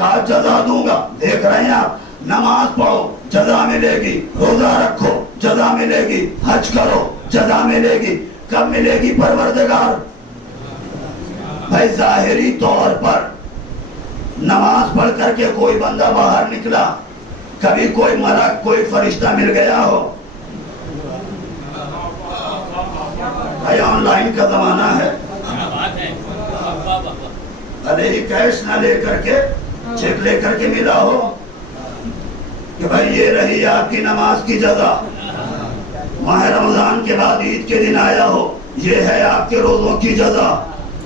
کہا جزا دوں گا. دیکھ رہے ہیں آپ, نماز پڑھو جزا ملے گی, روزہ رکھو جزا ملے گی, حج کرو جزا ملے گی. کب ملے گی پروردگار؟ بھائی ظاہری طور پر نماز پڑھ کر کے کوئی بندہ باہر نکلا, کبھی کوئی ملک کوئی فرشتہ مل گیا ہو؟ بھائی آن لائن کا زمانہ ہے, ارے ہی کیش نہ لے کر کے چیک لے کر کے ملا ہو کہ بھائی یہ رہی آپ کی نماز کی جزا, ماہ رمضان کے بعد عید کے دن آیا ہو, یہ ہے آپ کے روزوں کی جزا.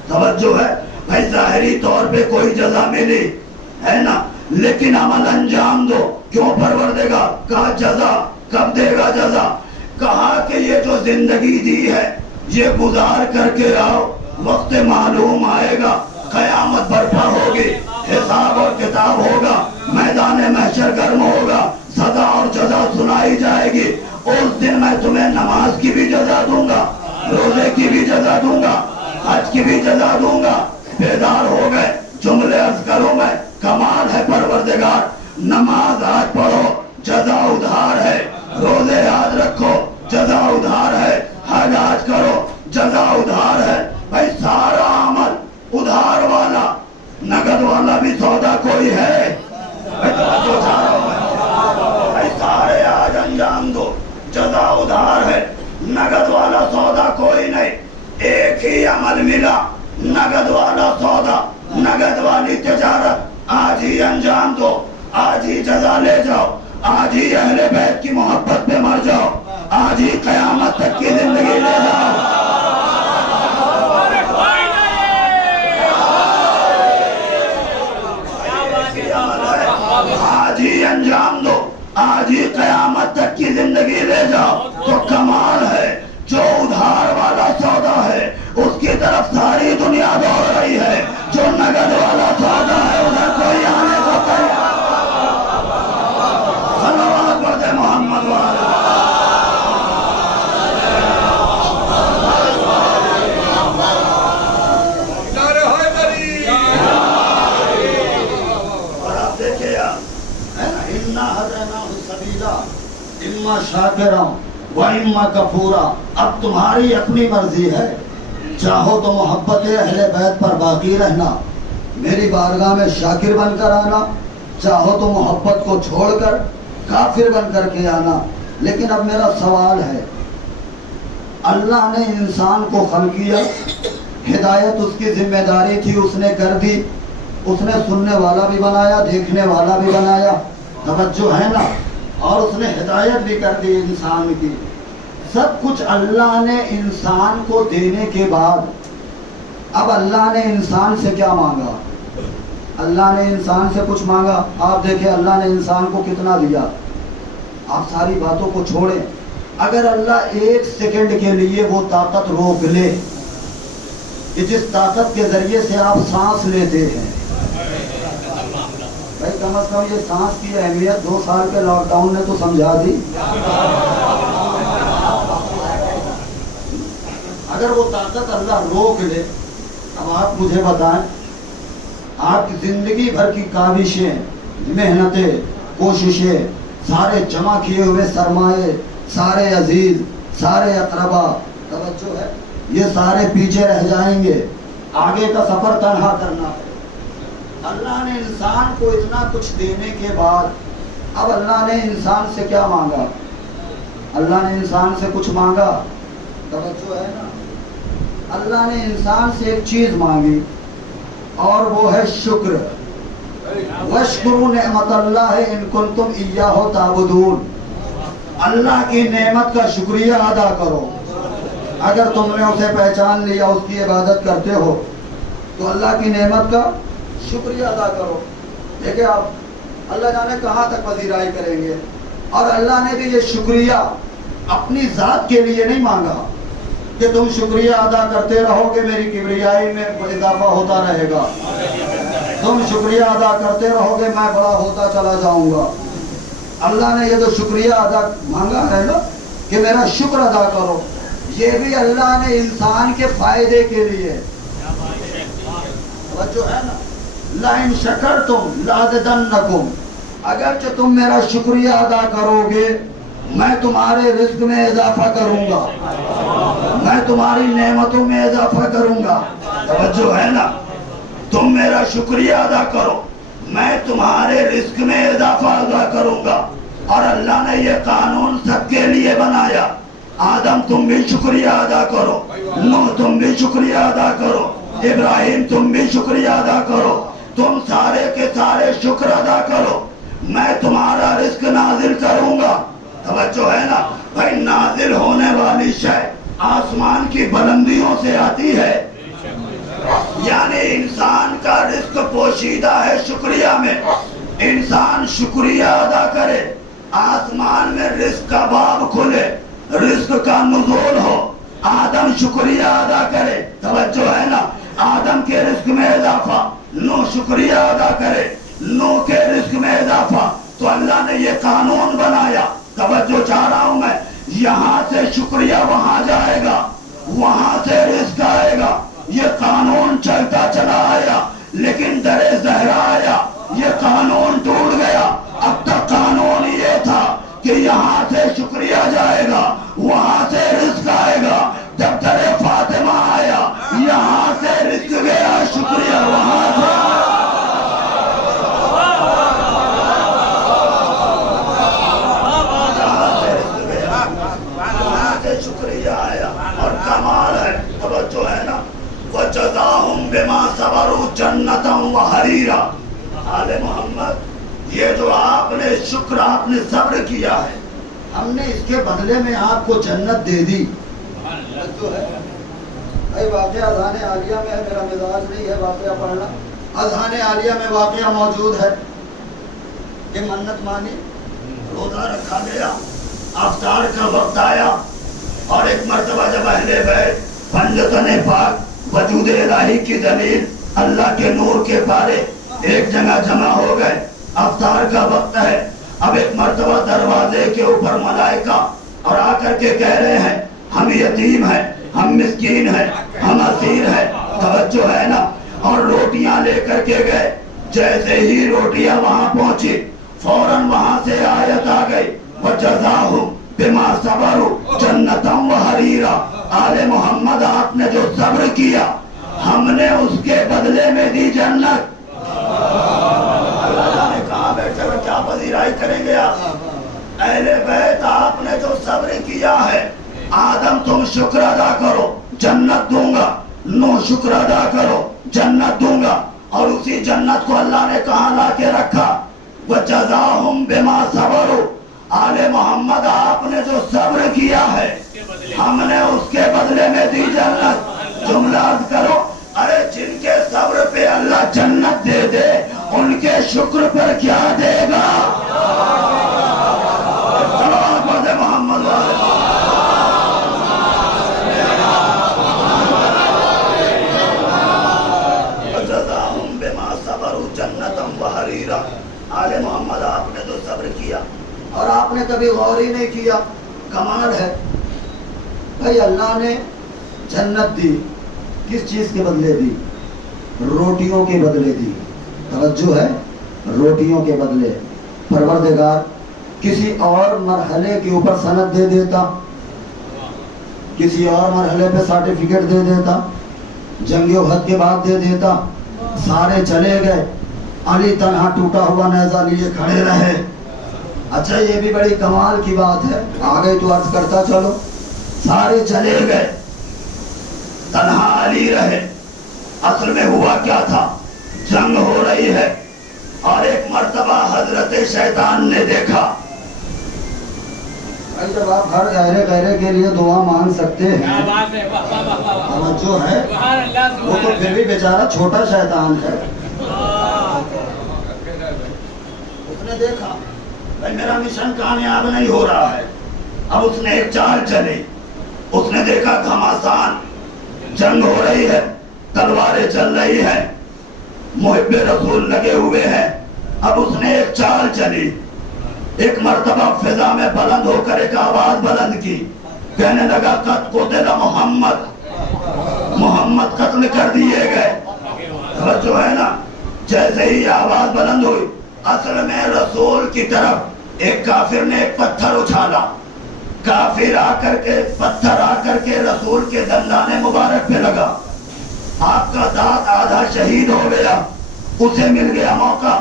توجہ ہے بھائی, ظاہری طور پہ کوئی جزا ملی ہے نا, لیکن عمل انجام دو. کیوں پروردگار؟ کہا جزا. کب دے گا جزا؟ کہا کہ یہ جو زندگی دی ہے یہ گزار کر کے آؤ, وقت معلوم آئے گا, قیامت برپا ہوگی, حساب اور کتاب ہوگا, میدان محشر گرم ہوگا, سزا اور جزا سنائی جائے گی. اس دن میں تمہیں نماز کی بھی جزا دوں گا, روزے کی بھی جزا دوں گا, حج کی بھی جزا دوں گا. بیدار ہو گئے؟ جملے عرض کروں میں, کمال ہے پروردگار. نماز آج پڑھو جزا ادھار ہے, روزے آج رکھو جزا ادھار ہے, حج آج کرو جزا ادھار ہے. بھائی سارا عمل ادھار والا, نگد والا بھی سودا کوئی ہے؟ بھائی سارے آج انجام دو, جزا ادھار ہے, نگد والا سودا کوئی نہیں. ایک ہی عمل ملا, نگد والا سودا, نگد والی تجارت. آج ہی انجام دو, آج ہی جزا لے جاؤ, آج ہی اہل بیت کی محبت پہ مر جاؤ, آج ہی قیامت تک کی زندگی لے جاؤ. آج ہی انجام دو, آج ہی قیامت تک کی زندگی لے جاؤ. تو کمال ہے, جو ادھار والا سودا ہے اس کی طرف ساری دنیا دوڑ رہی ہے, جو نگد والا سودا ہے ادھر کوئی آنے کو تیار. صلوات پڑھ دے محمد والا. اور آپ دیکھیں اِنَّا هَدَيْنَاهُ السَّبِيلَ إِمَّا شَاكِرًا وَإِمَّا كَفُورًا. اب تمہاری اپنی مرضی ہے, چاہو تو محبت اہل بیت پر باقی رہنا, میری بارگاہ میں شاکر بن کر آنا, چاہو تو محبت کو چھوڑ کر کافر بن کر کے آنا. لیکن اب میرا سوال ہے, اللہ نے انسان کو خلق کیا, ہدایت اس کی ذمہ داری تھی, اس نے کر دی, اس نے سننے والا بھی بنایا, دیکھنے والا بھی بنایا, توجہ ہے نا, اور اس نے ہدایت بھی کر دی انسان کی. سب کچھ اللہ نے انسان کو دینے کے بعد اب اللہ نے انسان سے کیا مانگا؟ اللہ نے انسان سے کچھ مانگا؟ آپ دیکھیں اللہ نے انسان کو کتنا دیا. آپ ساری باتوں کو چھوڑیں, اگر اللہ ایک سیکنڈ کے لیے وہ طاقت روک لے کہ جس طاقت کے ذریعے سے آپ سانس لیتے ہیں, بھائی کم از کم یہ سانس کی اہمیت 2 سال کے لاک ڈاؤن نے تو سمجھا دی. اگر وہ طاقت اللہ روک لے, اب آپ مجھے بتائیں, آپ کی زندگی بھر کی کاوشیں, محنتیں, کوششیں, سارے جمع کیے ہوئے سرمایے, سارے عزیز, سارے اقربا, توجہ ہے, یہ سارے پیچھے رہ جائیں گے, آگے کا سفر تنہا کرنا ہے. اللہ نے انسان کو اتنا کچھ دینے کے بعد اب اللہ نے انسان سے کیا مانگا؟ اللہ نے انسان سے کچھ مانگا؟ توجہ ہے نا, اللہ نے انسان سے ایک چیز مانگی اور وہ ہے شکر. وَاشْكُرُوا نِعْمَتَ اللَّهِ إِن كُنتُمْ إِيَّاهُ تَعْبُدُونَ. اللہ کی نعمت کا شکریہ ادا کرو. اگر تم نے اسے پہچان لیا, اس کی عبادت کرتے ہو, تو اللہ کی نعمت کا شکریہ ادا کرو. دیکھیں آپ اللہ جانے کہاں تک پذیرائی کریں گے. اور اللہ نے بھی یہ شکریہ اپنی ذات کے لیے نہیں مانگا کہ تم شکریہ ادا کرتے رہو گے, میری کبریائی میں اضافہ ہوتا رہے گا, تم شکریہ ادا کرتے رہو گے, میں بڑا ہوتا چلا جاؤں گا. اللہ نے یہ جو شکریہ ادا مانگا ہے نا کہ میرا شکر ادا کرو, یہ بھی اللہ نے انسان کے فائدے کے لیے, جو ہے نا, لئن شکرتم لازیدنکم، اگرچہ تم میرا شکریہ ادا کرو گے میں تمہارے رزق میں اضافہ کروں گا، میں تمہاری نعمتوں میں اضافہ کروں گا۔ توجہ ہے نا، تم میرا شکریہ ادا کرو میں تمہارے رزق میں اضافہ ادا کروں گا۔ اور اللہ نے یہ قانون سب کے لیے بنایا، آدم تم بھی شکریہ ادا کرو، نوح تم بھی شکریہ ادا کرو، ابراہیم تم بھی شکریہ ادا کرو، تم سارے کے سارے شکر ادا کرو، میں تمہارا رزق نازل کروں گا۔ توجہ ہے نا بھائی، نازل ہونے والی شے آسمان کی بلندیوں سے آتی ہے، یعنی انسان کا رزق پوشیدہ ہے شکریہ میں۔ انسان شکریہ ادا کرے، آسمان میں رزق کا باب کھلے، رزق کا نزول ہو، آدم شکریہ ادا کرے۔ توجہ ہے نا، آدم کے رزق میں اضافہ، نوح شکریہ ادا کرے، نوح کے رزق میں اضافہ۔ تو اللہ نے یہ قانون بنایا، توجہ چاہ رہا ہوں میں، یہاں سے شکریہ وہاں جائے گا، وہاں سے رزق آئے گا۔ یہ قانون چلتا چلا آیا، لیکن در زہرا آیا، یہ قانون ٹوٹ گیا۔ اب تک قانون یہ تھا کہ یہاں سے شکریہ جائے گا، وہاں سے رزق آئے گا۔ جب در فاطمہ آیا، یہاں سے رزق گیا، شکریہ وہاں سے۔ شکریہ آیا اور کمال ہے، توجہ ہے نا، وَجَزَاهُمْ بِمَا صَبَرُوا جَنَّةً وَحَرِيرًا۔ آل محمد، یہ جو آپ نے شکر، آپ نے صبر کیا ہے، ہم نے اس کے بدلے میں آپ کو جنت دے دی۔ بھائی واقعہ اذان عالیہ میں ہے، میرا مزاج نہیں ہے واقعہ پڑھنا، اذان عالیہ میں واقعہ موجود ہے کہ منت مانی، روزہ رکھا گیا، افطار کا وقت آیا، اور ایک مرتبہ جب اہل بیت پنجتن پاک وجود الہی کی دلیل اللہ کے نور کے پارے ایک جگہ جمع ہو گئے، افطار کا وقت ہے۔ اب ایک مرتبہ دروازے کے اوپر ملائکہ اور آ کر کے کہہ رہے ہیں ہم یتیم ہیں، ہم مسکین ہیں، ہم اسیر ہیں، توجہ ہے نا، اور روٹیاں لے کر کے گئے۔ جیسے ہی روٹیاں وہاں پہنچی، فوراً وہاں سے آیت آ گئی، وَجَزَاهُمْ بِمَا صَبَرُوا جَنَّةً وَحَرِيرًا۔ آل محمد، آپ نے جو صبر کیا ہم نے اس کے بدلے میں دی جنت۔ اللہ نے کہا بیٹھے ہوئے کیا پذیرائی کریں گے آپ؟ اہل بیت، آپ نے جو صبر کیا ہے، آدم تم شکر ادا کرو جنت دوں گا، نوح شکر ادا کرو جنت دوں گا۔ اور اسی جنت کو اللہ نے کہاں لا کے رکھا؟ وَجَزَاهُمْ بِمَا صَبَرُوا۔ آل محمد، آپ نے جو صبر کیا ہے ہم نے اس کے بدلے میں دی جنت۔ جملہ عرض کرو، ارے جن کے صبر پہ اللہ جنت دے دے، ان کے شکر پر کیا دے گا؟ سلام پڑھ دے محمد والے۔ وَجَزَاهُمْ بِمَا صَبَرُوا جَنَّةً وَحَرِيرًا۔ آل محمد، آپ نے جو صبر کیا اور آپ نے کبھی غور ہی نہیں کیا، کمال ہے بھائی۔ اللہ نے جنت دی، کس چیز کے بدلے دی؟ روٹیوں کے بدلے دی۔ توجہ ہے، روٹیوں کے بدلے۔ پروردگار کسی اور مرحلے کے اوپر سند دے دیتا، کسی اور مرحلے پہ سرٹیفکیٹ دے دیتا، جنگ احد کے بعد دے دیتا، سارے چلے گئے، علی تنہا ٹوٹا ہوا نیزہ لیے کھڑے رہے۔ اچھا، یہ بھی بڑی کمال کی بات ہے، آگے تو عرض کرتا چلو، سارے چلے گئے، تنہا علی رہے۔ اصل میں ہوا کیا تھا؟ جنگ ہو رہی ہے، اور ایک مرتبہ حضرت شیطان نے دیکھا۔ جب آپ ہر غیرے غیرے کے لیے دعا مانگ سکتے ہیں، توجہ ہے، وہ تو پھر بھی بیچارہ چھوٹا شیطان ہے۔ اس نے دیکھا بھائی میرا مشن کامیاب نہیں ہو رہا ہے، اب اس نے ایک چال چلی۔ اس نے دیکھا گھماسان جنگ ہو رہی ہے، تلواریں چل رہی ہیں، محب رسول لگے ہوئے ہیں۔ اب اس نے ایک چال چلی، ایک مرتبہ فضا میں بلند ہو کر ایک آواز بلند کی، کہنے لگا قد قتل محمد، محمد قتل کر دیے گئے۔ جو ہے نا، جیسے ہی آواز بلند ہوئی، اصل میں رسول کی طرف ایک کافر نے ایک پتھر اچھالا، کافر پتھر آ کر کے رسول کے دندان مبارک پہ لگا، آپ کا دانت آدھا شہید ہو گیا، اسے مل گیا موقع،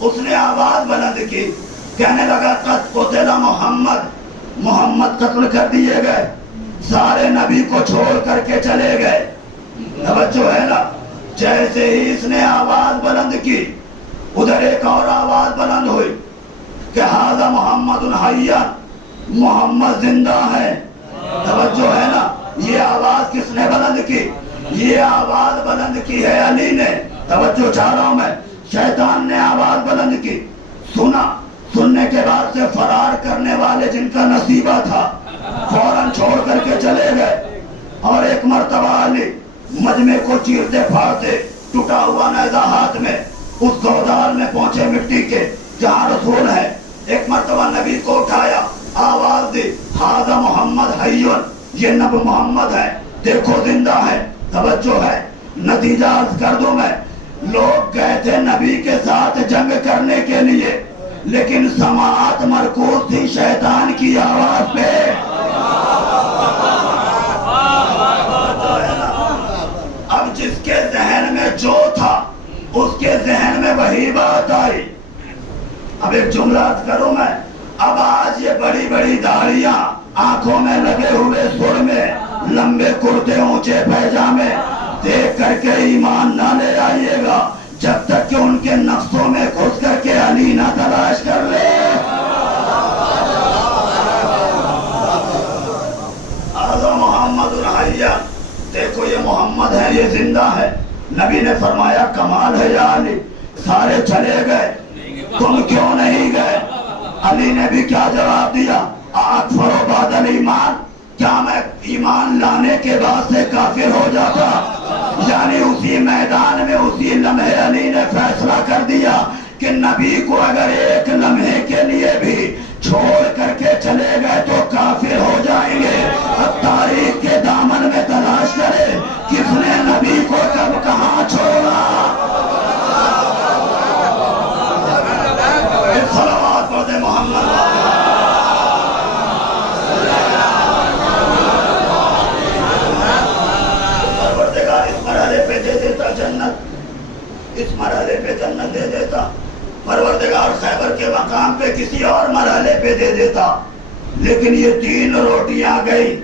اس نے آواز بلند کی، کہنے لگا قد قتل محمد قتل کر دیے گئے، سارے نبی کو چھوڑ کر کے چلے گئے۔ توجہ ہے نا؟ جیسے ہی اس نے آواز بلند کی، ادھر ایک اور آواز بلند ہوئی کہ ھذا محمد حی، محمد زندہ ہے۔ توجہ ہے نا؟ یہ آواز کس نے بلند کی؟ یہ آواز بلند کی ہے علی نے۔ توجہ چاہ رہا ہوں میں، شیطان نے آواز بلند کی، سنا، سننے کے بعد سے فرار کرنے والے جن کا نصیبہ تھا فوراً چھوڑ کر کے چلے گئے، اور ایک مرتبہ علی مجمع کو چیرتے پھاڑتے ٹوٹا ہوا نیزہ ہاتھ میں اس گودال میں پہنچے مٹی کے جہاں رسول ہے، ایک مرتبہ نبی کو اٹھایا، آواز دی ھذا محمد حی، یہ نب محمد ہے، دیکھو زندہ ہے۔ توجہ ہے، نتیجہ عرض کر دوں میں، لوگ گئے تھے نبی کے ساتھ جنگ کرنے کے لیے، لیکن سماعت مرکوز تھی شیطان کی آواز پہ۔ اب جس کے ذہن میں جو تھا اس کے ذہن میں وہی بات آئی۔ اب ایک جملہ عرض کروں میں، اب آج یہ بڑی بڑی داڑیاں، آنکھوں میں لگے ہوئے سرمے، لمبے کرتے اونچے پیجامے دیکھ کر کے ایمان نہ لے آئیے گا جب تک کہ ان کے نفسوں میں گھس کر کے علی نہ تلاش کر لے۔ ھذا محمد حی، دیکھو یہ محمد ہے، یہ زندہ ہے۔ نبی نے فرمایا کمال ہے یا علی، سارے چلے گئے، تم کیوں نہیں گئے؟ علی نے بھی کیا جواب دیا؟ اکفر بعد الایمان، کیا میں ایمان لانے کے بعد سے کافر ہو جاتا؟ یعنی اسی میدان میں اسی لمحے علی نے فیصلہ کر دیا کہ نبی کو اگر ایک لمحے کے لیے بھی چھوڑ کر کے چلے گئے تو کافر ہو جائیں گے۔ اب تاریخ کے دامن میں تلاش کرے کس نے نبی کو کب کہاں چھوڑا۔ صلوات پڑھتے محمد۔ اس مرحلے پہ جنت دے دیتا، پروردگار خیبر کے مقام پہ کسی اور مرحلے پہ دے دیتا، لیکن یہ 3 روٹیاں گئی،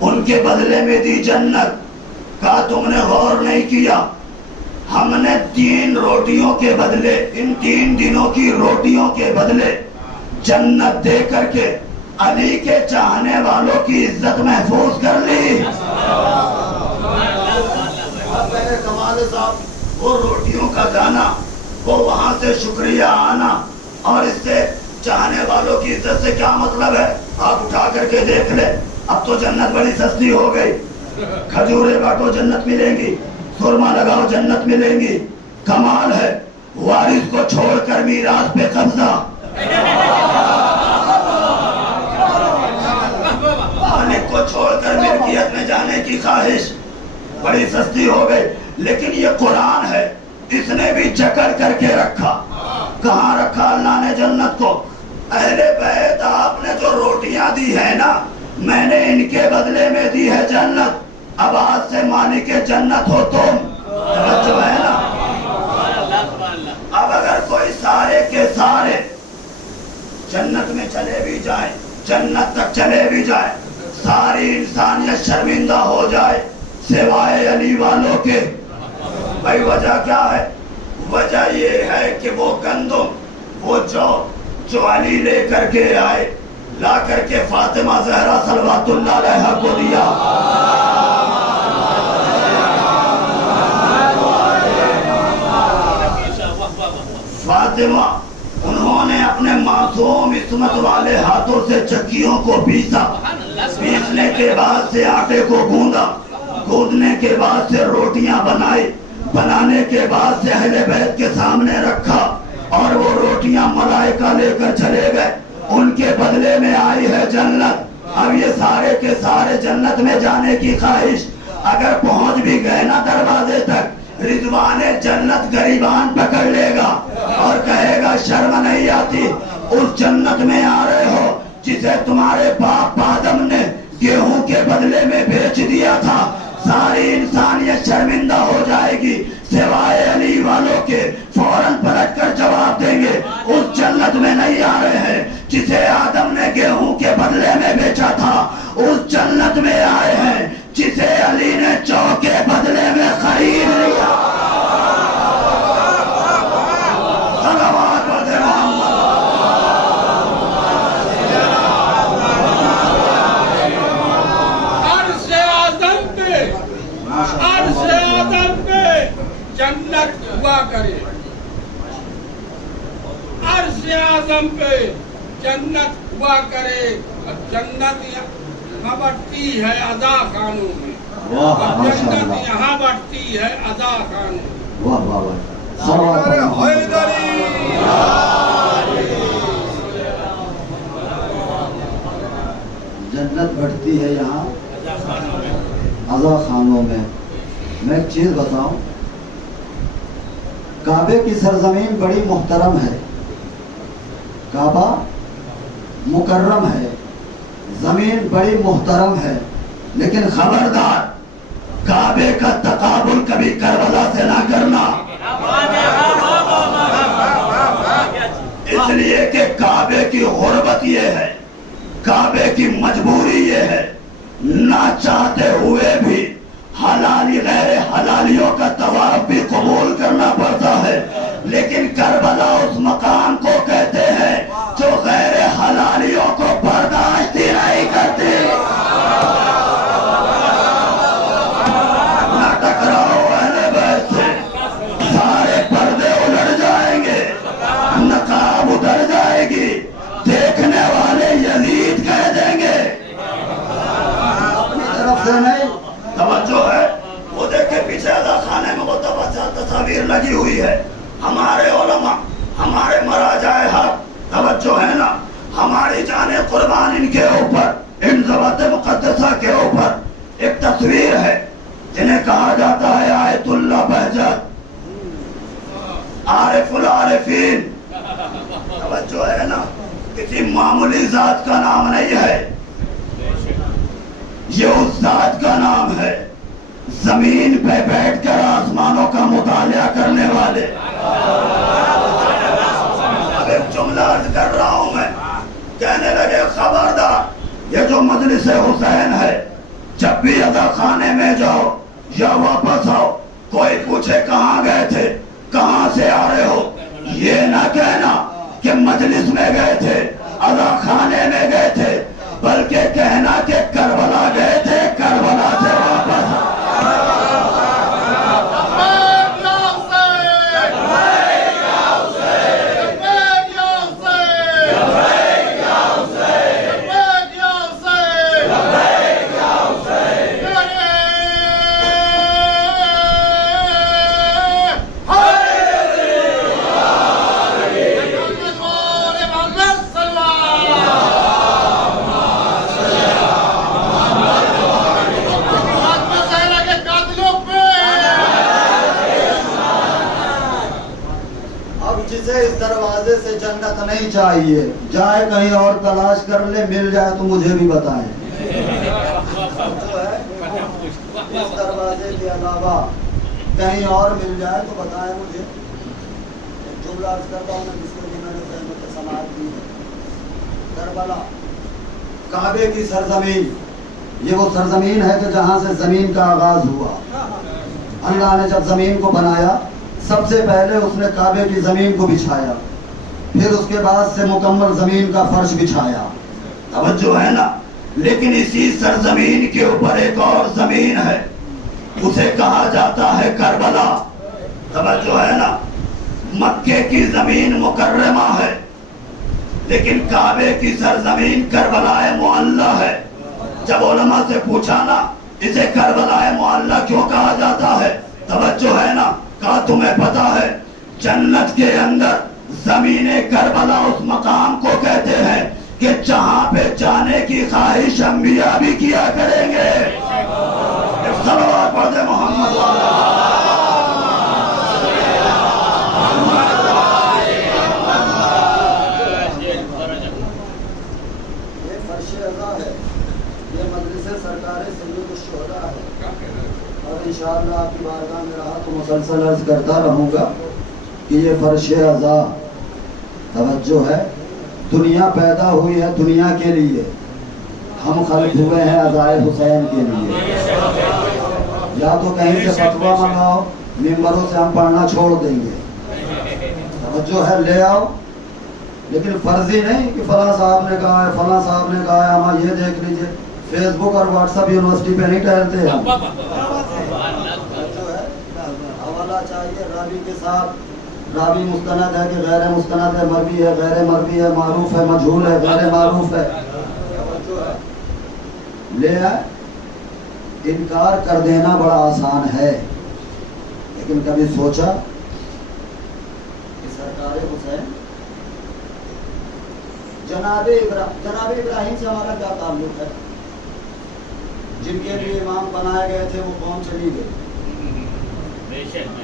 ان کے بدلے میں دی جنت۔ کہا تم نے غور نہیں کیا، ہم نے 3 روٹیوں کے بدلے، ان 3 دنوں کی روٹیوں کے بدلے جنت دے کر کے علی کے چاہنے والوں کی عزت محفوظ کر لی۔ کمال صاحب، وہ روٹیوں کا جانا، وہ وہاں سے شکریہ آنا، اور اس سے چاہنے والوں کی عزت سے کیا مطلب ہے؟ آپ اٹھا کر کے دیکھ لیں، اب تو جنت بڑی سستی ہو گئی، کھجورے بانٹو جنت ملیں گی، سرما لگاؤ جنت ملیں گی۔ کمال ہے، وارث کو چھوڑ کر میراث پہ قبضہ، مالک کو چھوڑ کر ملکیت میں جانے کی خواہش بڑی سستی ہو گئی۔ لیکن یہ قرآن ہے، اس نے بھی جکڑ کر کے رکھا۔ کہاں رکھا اللہ نے جنت کو؟ اہل بیت آپ نے جو روٹیاں دی ہے نا، میں نے ان کے بدلے میں دی ہے جنت، اب آج سے مالک جنت ہو تم۔ توجہ ہے نا؟ اب اگر کوئی سارے کے سارے جنت میں چلے بھی جائیں، جنت تک چلے بھی جائیں، ساری انسانیت شرمندہ ہو جائے سوائے علی والوں کے، بھائی وجہ کیا ہے؟ وجہ یہ ہے کہ وہ گندم، وہ جو علی لے کر کے آئے، لا کر کے فاطمہ زہرا صلوات اللہ علیہا کو دیا۔ فاطمہ، انہوں نے اپنے معصوم عصمت والے ہاتھوں سے چکیوں کو پیسا، پیسنے کے بعد سے آٹے کو گوندا، گوندنے کے بعد سے روٹیاں بنائی، بنانے کے بعد سے اہل بیت کے سامنے رکھا، اور وہ روٹیاں ملائکہ لے کر چلے گئے، ان کے بدلے میں آئی ہے جنت۔ اب یہ سارے کے سارے جنت میں جانے کی خواہش، اگر پہنچ بھی گئے نا دروازے تک، رضوان جنت گریبان پکڑ لے گا اور کہے گا شرم نہیں آتی اس جنت میں آ رہے ہو جسے تمہارے باپ آدم نے گیہوں کے بدلے میں بیچ دیا تھا. ساری انسانیت شرمندہ ہو جائے گی سوائے علی والوں کے. فوراً پلٹ کر جواب دیں گے اس جنت میں نہیں آ رہے ہیں جسے آدم نے گیہوں کے بدلے میں بیچا تھا. اس جنت میں آئے ہیں جسے علی نے جو کے بدلے میں خرید لیا. صلوات پڑھے محمد. عرش آدم پہ جنت ہوا کرے. عرش آدم پہ جنت ہوا کرے. جنت یہاں بڑھتی ہے عزا خانوں میں. جنت یہاں بڑھتی ہے عزا خانوں میں. واہ واہ واہ. جنت بڑھتی ہے یہاں عزا خانوں میں. میں ایک چیز بتاؤں, کعبے کی سرزمین بڑی محترم ہے. کعبہ مکرم ہے, زمین بڑی محترم ہے, لیکن خبردار کعبے کا تقابل کبھی کربلا سے نہ کرنا. اس لیے کہ کعبے کی غربت یہ ہے, کعبے کی مجبوری یہ ہے, نہ چاہتے ہوئے بھی حلالی غیر حلالیوں کا طواف بھی قبول کرنا پڑتا ہے. لیکن کربلا اس مقام کو کہتے ہیں جو غیر حلالیوں کو برداشت ہی نہیں کرتے. نہ ٹکراؤ اہل بیت سے, سارے پردے الٹ جائیں گے, نقاب اتر جائے گی, دیکھنے والے یزید کہہ دیں گے. اپنی طرف سے نہیں, توجہ ہے. وہ دیکھے پیچھے عزا خانے میں وہ تصاویر لگی ہوئی ہے. ہمارے علماء, ہمارے مراجع حق, توجہ ہے نا, ہماری جانیں قربان ان کے اوپر, ان ذوات مقدسہ کے اوپر ایک تصویر ہے جنہیں کہا جاتا ہے آیت اللہ بہجت, عارف العارفین. توجہ ہے نا, کسی معمولی ذات کا نام نہیں ہے, یہ اس ذات کا نام ہے زمین پہ بیٹھ کر آسمانوں کا مطالعہ کرنے والے. اب ایک جملہ عرض کر رہا ہوں میں, کہنے لگے خبردار یہ جو مجلس حسین ہے, جب بھی عزا خانے میں جاؤ یا واپس آؤ, کوئی پوچھے کہاں گئے تھے, کہاں سے آ رہے ہو, یہ نہ کہنا کہ مجلس میں گئے تھے, عزا خانے میں گئے تھے, بلکہ کہنا کہ کربلا گئے تھے, کربلا سے واپس. اس دروازے سے جنت نہیں چاہیے, جائے کہیں اور تلاش کر لے, مل جائے تو مجھے بھی بتائیں. اس دروازے کے علاوہ کہیں اور مل جائے تو بتائیں مجھے. ایک جملہ عرض کرتا ہوں جس کو میں نے زحمت سماعت کی ہے. کربلا کعبے کی سرزمین, یہ وہ سرزمین ہے کہ جہاں سے زمین کا آغاز ہوا. اللہ نے جب زمین کو بنایا سب سے پہلے اس نے کعبے کی زمین کو بچھایا, پھر اس کے بعد سے مکمل زمین کا فرش بچھایا. توجہ ہے نا. لیکن اسی سرزمین کے اوپر ایک اور زمین ہے, اسے کہا جاتا ہے کربلا. توجہ ہے نا. مکے کی زمین مکرمہ ہے, لیکن کعبے کی سرزمین کربلا معلی ہے. جب علماء سے پوچھا نا اسے کربلا معلی کیوں کہا جاتا ہے, توجہ ہے نا, کہا تمہیں پتا ہے جنت کے اندر زمین کربلا اس مقام کو کہتے ہیں کہ جہاں پہ جانے کی خواہش انبیاء بھی کیا کریں گے. صلوات پڑھ دے محمد. مسلسل عرض کرتا رہوں گا کہ یہ فرش عزا توجہ ہے، دنیا پیدا ہوئی ہے دنیا کے لیے، ہم خلق ہوئے ہیں عزائے حسین کے لیے۔ یا تو کہیں سے فتویٰ منگاؤ، ممبروں سے ہم پڑھنا چھوڑ دیں گے، توجہ ہے، لے آؤ، لیکن فرضی نہیں کہ فلاں صاحب نے کہا ہے، فلاں صاحب نے کہا ہے، ہم یہ دیکھ لیجئے فیس بک اور واٹس ایپ یونیورسٹی پہ نہیں ٹہلتے ہم۔ حوالہ چاہیے راوی کے ساتھ، راوی مستند ہے کہ غیر مستند ہے، مروی ہے غیر مروی ہے، معروف ہے مجہول ہے غیر معروف ہے، لے آئے۔ انکار کر دینا بڑا آسان ہے، لیکن کبھی سوچا کہ سرکار حسین جناب ابراہیم سے ہمارا کیا تعلق ہے؟ جن کے لیے امام بنائے گئے تھے وہ قوم چلی گئی،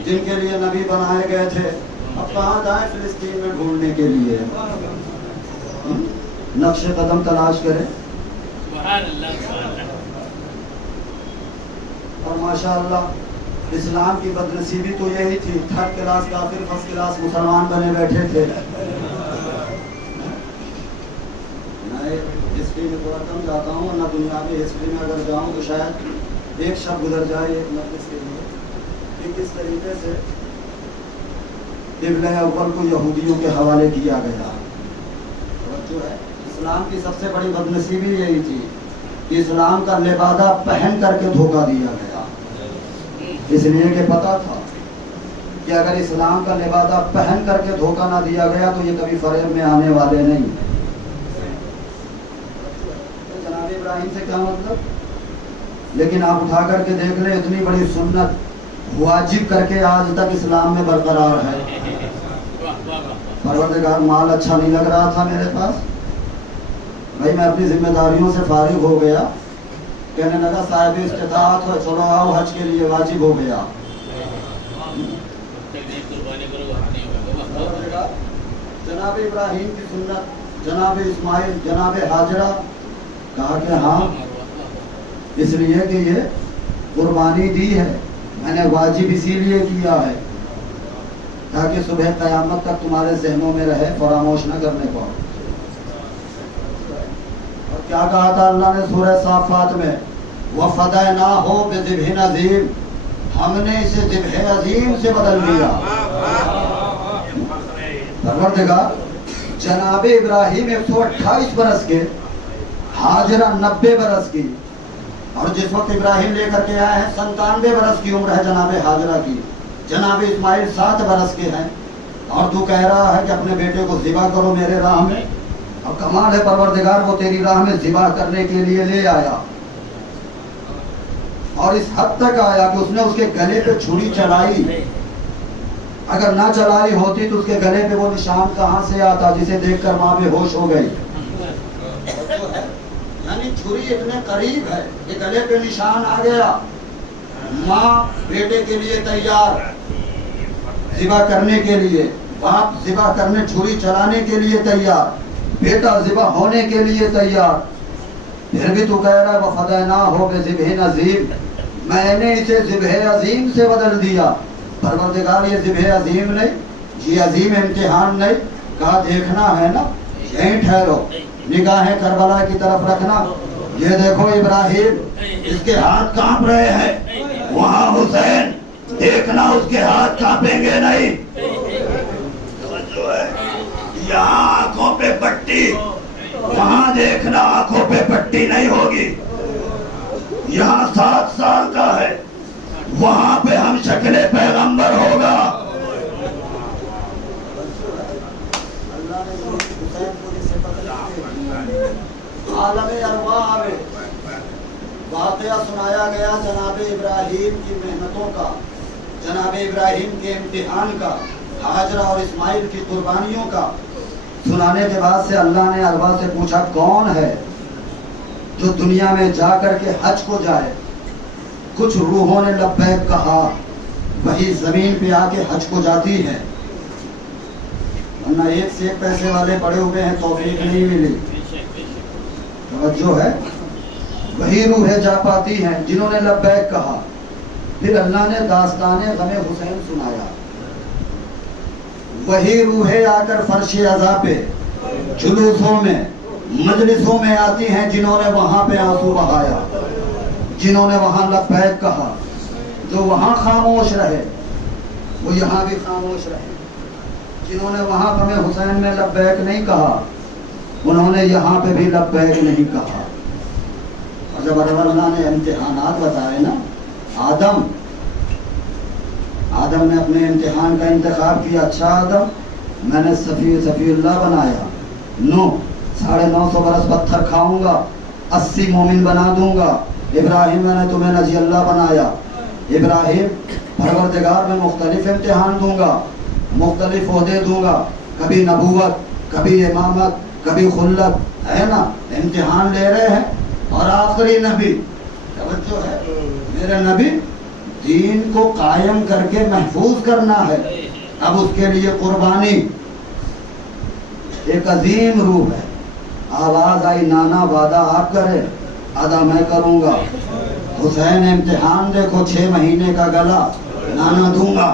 جن کے لیے نبی بنائے گئے تھے اب کہاں جائیں فلسطین میں ڈھونڈنے کے لیے؟ نقش قدم تلاش کریں۔ اور ماشاءاللہ اسلام کی بدنصیبی تو یہی تھی، تھرڈ کلاس کافر فرسٹ کلاس مسلمان بنے بیٹھے تھے۔ میں ہسٹری میں تھوڑا کم جاتا ہوں، ورنہ دنیاوی ہسٹری میں اگر جاؤں تو شاید ایک شب گزر جائے ایک مجلس کے لیے کہ کس طریقے سے قبلہ اول کو یہودیوں کے حوالے کیا گیا۔ جو ہے اسلام کی سب سے بڑی بدنصیبی یہی تھی کہ اسلام کا لبادہ پہن کر کے دھوکہ دیا گیا، اس لیے کہ پتا تھا کہ اگر اسلام کا لبادہ پہن کر کے دھوکہ نہ دیا گیا تو یہ کبھی فریب میں آنے والے نہیں۔ جناب ابراہیم سے کیا مطلب؟ لیکن آپ اٹھا کر کے دیکھ لیں، اتنی بڑی سنت واجب کر کے آج تک اسلام میں برقرار ہے۔ پروردگار مال اچھا نہیں لگ رہا تھا میرے پاس، بھائی میں اپنی ذمہ داریوں سے فارغ ہو گیا، کہنے لگا صاحب استطاعت ہو چلو آؤ حج کے لیے، واجب ہو گیا۔ جناب ابراہیم کی سنت، جناب اسماعیل، جناب حاجرہ، کہا کہ ہاں اس لیے کہ یہ قربانی دی ہے، میں نے واجب اسی لیے کیا ہے تاکہ صبح قیامت تک تمہارے ذہنوں میں رہے، فراموش نہ کرنے کو۔ اور کیا کہا تھا اللہ نے سورہ صافات میں؟ وَفَدَيْنَاهُ بِذِبْحٍ عَظِيمٍ، ہم نے اسے ذبح عظیم سے بدل دیا۔ پروردگار جناب ابراہیم 128 برس کے، حاجرہ 90 برس کی، اور جس وقت ابراہیم لے کر کے آئے ہیں 97 برس کی عمر ہے جناب حاجرہ کی، جناب اسماعیل 7 برس کے ہیں، اور تو کہہ رہا ہے کہ اپنے بیٹے کو ذبح کرو میرے راہ میں۔ اور کمال ہے پروردگار، وہ تیری راہ میں ذبح کرنے کے لیے لے آیا، اور اس حد تک آیا کہ اس نے اس کے گلے پہ چھری چلائی، اگر نہ چلائی ہوتی تو اس کے گلے پہ وہ نشان کہاں سے آتا جسے دیکھ کر ماں بے ہوش ہو گئی۔ یعنی چھری اتنے قریب ہے کہ گلے پہ نشان آ گیا، ماں بیٹے کے لیے تیار ذبح کرنے کے لیے، باپ ذبح کرنے چھری چلانے کے لیے تیار، بیٹا ذبح ہونے کے لیے تیار، پھر بھی تو کہہ رہا ہے وَفَدَيْنَاهُ بِذِبْحٍ عَظِيمٍ، میں نے اسے ذبح عظیم سے بدل دیا۔ پروردگار یہ ذبح عظیم نہیں، یہ عظیم امتحان نہیں، کہا دیکھنا ہے نا، یہیں ٹھہرو، نگاہیں کربلا کی طرف رکھنا، یہ دیکھو ابراہیم اس کے ہاتھ کانپ رہے ہیں، وہاں حسین دیکھنا اس کے ہاتھ کانپیں گے نہیں، یہاں آنکھوں پہ پٹی، وہاں دیکھنا آنکھوں پہ پٹی نہیں ہوگی، یہاں 7 سال کا ہے، وہاں پہ ہم شکل پیغمبر ہوگا۔ عالم ارواح میں واقعہ سنایا گیا جناب ابراہیم کی محنتوں کا، جناب ابراہیم کے امتحان کا، حاجرہ اور اسماعیل کی قربانیوں کا۔ سنانے کے بعد سے اللہ نے ارواح سے پوچھا کون ہے جو دنیا میں جا کر کے حج کو جائے؟ کچھ روحوں نے لبیک کہا، وہی زمین پہ آ کے حج کو جاتی ہے، ورنہ ایک سے ایک پیسے والے پڑے ہوئے ہیں، توفیق نہیں ملی۔ توجہ ہے، وہی روحیں جا پاتی ہیں جنہوں نے لبیک کہا، پھر اللہ نے داستان غم حسین سنایا. وہی روحیں آ کر فرش عزا پہ جلوسوں میں مجلسوں میں آتی ہیں جنہوں نے وہاں پہ آنسو بہایا, جنہوں نے وہاں لبیک کہا. جو وہاں خاموش رہے وہ یہاں بھی خاموش رہے. جنہوں نے وہاں غم حسین میں لبیک نہیں کہا انہوں نے یہاں پہ بھی لبیک نہیں کہا. اور جب اللہ نے امتحانات بتائے نا, آدم نے اپنے امتحان کا انتخاب کیا. اچھا آدم میں نے صفی اللہ بنایا, 950 برس پتھر کھاؤں گا, 80 مومن بنا دوں گا. ابراہیم میں نے تمہیں نجی اللہ بنایا. ابراہیم پروردگار میں مختلف امتحان دوں گا, مختلف عہدے دوں گا, کبھی نبوت, کبھی امامت, کبھی خلت, ہے نا, امتحان لے رہے ہیں. اور آخری نبی, توجہ ہے, میرے نبی دین کو قائم کر کے محفوظ کرنا ہے. اب اس کے لیے قربانی ایک عظیم روح ہے. آواز آئی نانا وعدہ آپ کرے ادا میں کروں گا. حسین امتحان دیکھو, 6 مہینے کا گلا نانا دوں گا,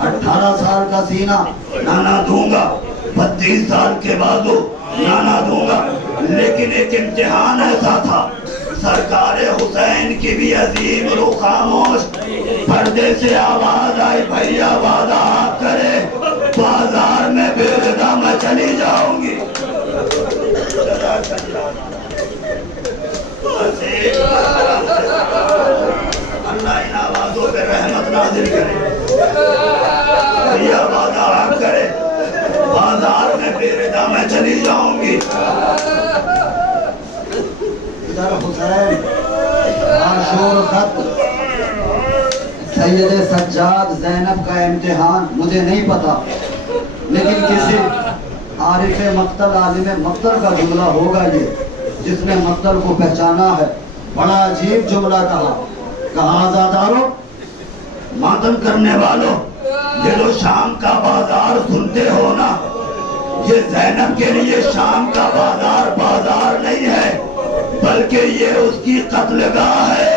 18 سال کا سینہ نانا دوں گا, 32 سال کے بازو نانا دوں گا. لیکن ایک امتحان ایسا تھا, سرکار حسین کی بھی عظیم روح خاموش. پردے سے آواز آئی بھیا وعدہ آپ کرے بازار میں بے ردا میں چلی جاؤں گی. اللہ ان آوازوں پہ رحمت نازل کرے. بھیا وعدہ آپ کرے بازار میں بے ردا میں چلی جاؤں گی. ادھر حسین عاشور خط, سید سجاد زینب کا امتحان مجھے نہیں پتا, لیکن کسی عارف مقتل عالم مقتل کا جملہ ہوگا یہ, جس نے مقتل کو پہچانا ہے. بڑا عجیب جملہ کہا آزادارو, ماتم کرنے والوں, یہ جو شام کا بازار سنتے ہو نا, یہ زینب کے لیے شام کا بازار نہیں ہے, بلکہ یہ اس کی قتل گاہ ہے.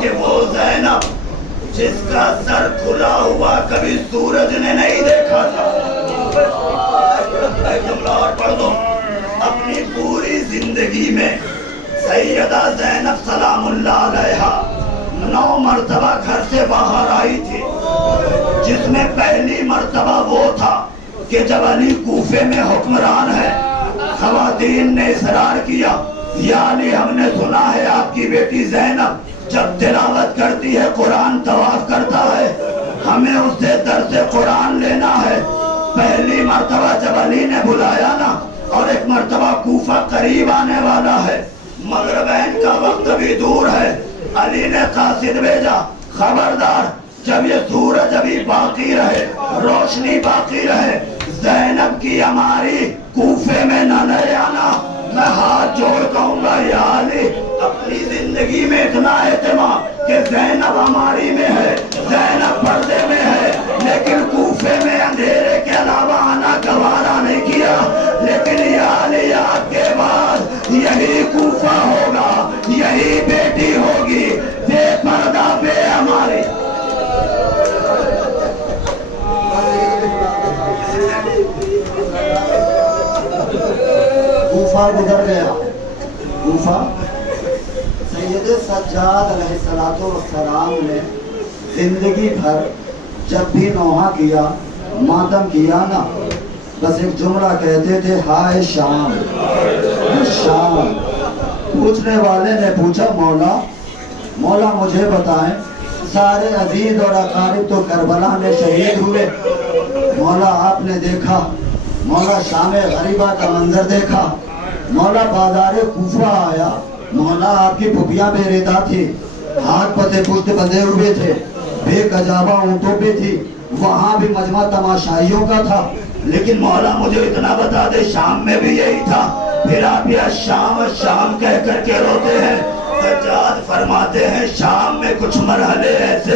کہ وہ زینب جس کا سر کھلا ہوا کبھی سورج نے نہیں دیکھا تھا. ایک جملہ اور پڑھ دو. اپنی پوری زندگی میں سیدہ زینب سلام اللہ علیہا 9 مرتبہ گھر سے باہر آئی تھی, جس میں پہلی مرتبہ وہ تھا کہ جب علی کوفے میں حکمران ہے, خواتین نے اصرار کیا یا علی ہم نے سنا ہے آپ کی بیٹی زینب جب تلاوت کرتی ہے قرآن طواف کرتا ہے, ہمیں اس سے درس قرآن لینا ہے. پہلی مرتبہ جب علی نے بلایا نا, اور ایک مرتبہ کوفہ قریب آنے والا ہے, مغربین کا وقت بھی دور ہے, علی نے قاصد بھیجا, خبردار جب یہ سورج ابھی باقی رہے, روشنی باقی رہے, زینب کی ہماری کوفے میں نہ لے آنا. میں ہاتھ جوڑ کہوں گا یا علی, اپنی زندگی میں اتنا اعتماد کہ زینب ہماری میں ہے, زینب پردے میں ہے, لیکن کوفے میں اندھیرے کے علاوہ آنا گوارا نہیں کیا. لیکن یا علی آپ کے بعد یہی کوفہ ہوگا, یہی بیٹی ہوگی بے پردہ بے ہماری. کوفہ گزر گیا. کوفہ سید سجاد علیہ السلام نے زندگی بھر جب بھی نوحہ کیا, ماتم کیا نا, بس ایک جملہ کہتے تھے, ہائے شام شام. پوچھنے والے نے پوچھا مولا مجھے بتائیں, سارے عزیز اور اقارب تو کربلا میں شہید ہوئے, مولا آپ نے دیکھا, مولا شام غریبہ کا منظر دیکھا, مولا بازار کوفہ آیا, مولا آپ کی پھپھیاں بے ردا تھی, ہاتھ پتے پشت بندھے ہوئے تھے, بے کجابہ اونٹوں پہ تھی, وہاں بھی مجمع تماشائیوں کا تھا, لیکن مولا مجھے اتنا بتا دے شام میں بھی یہی تھا. پھر آپ یہ شام کہہ کر کے روتے ہیں. سجاد فرماتے ہیں شام میں کچھ مرحلے ایسے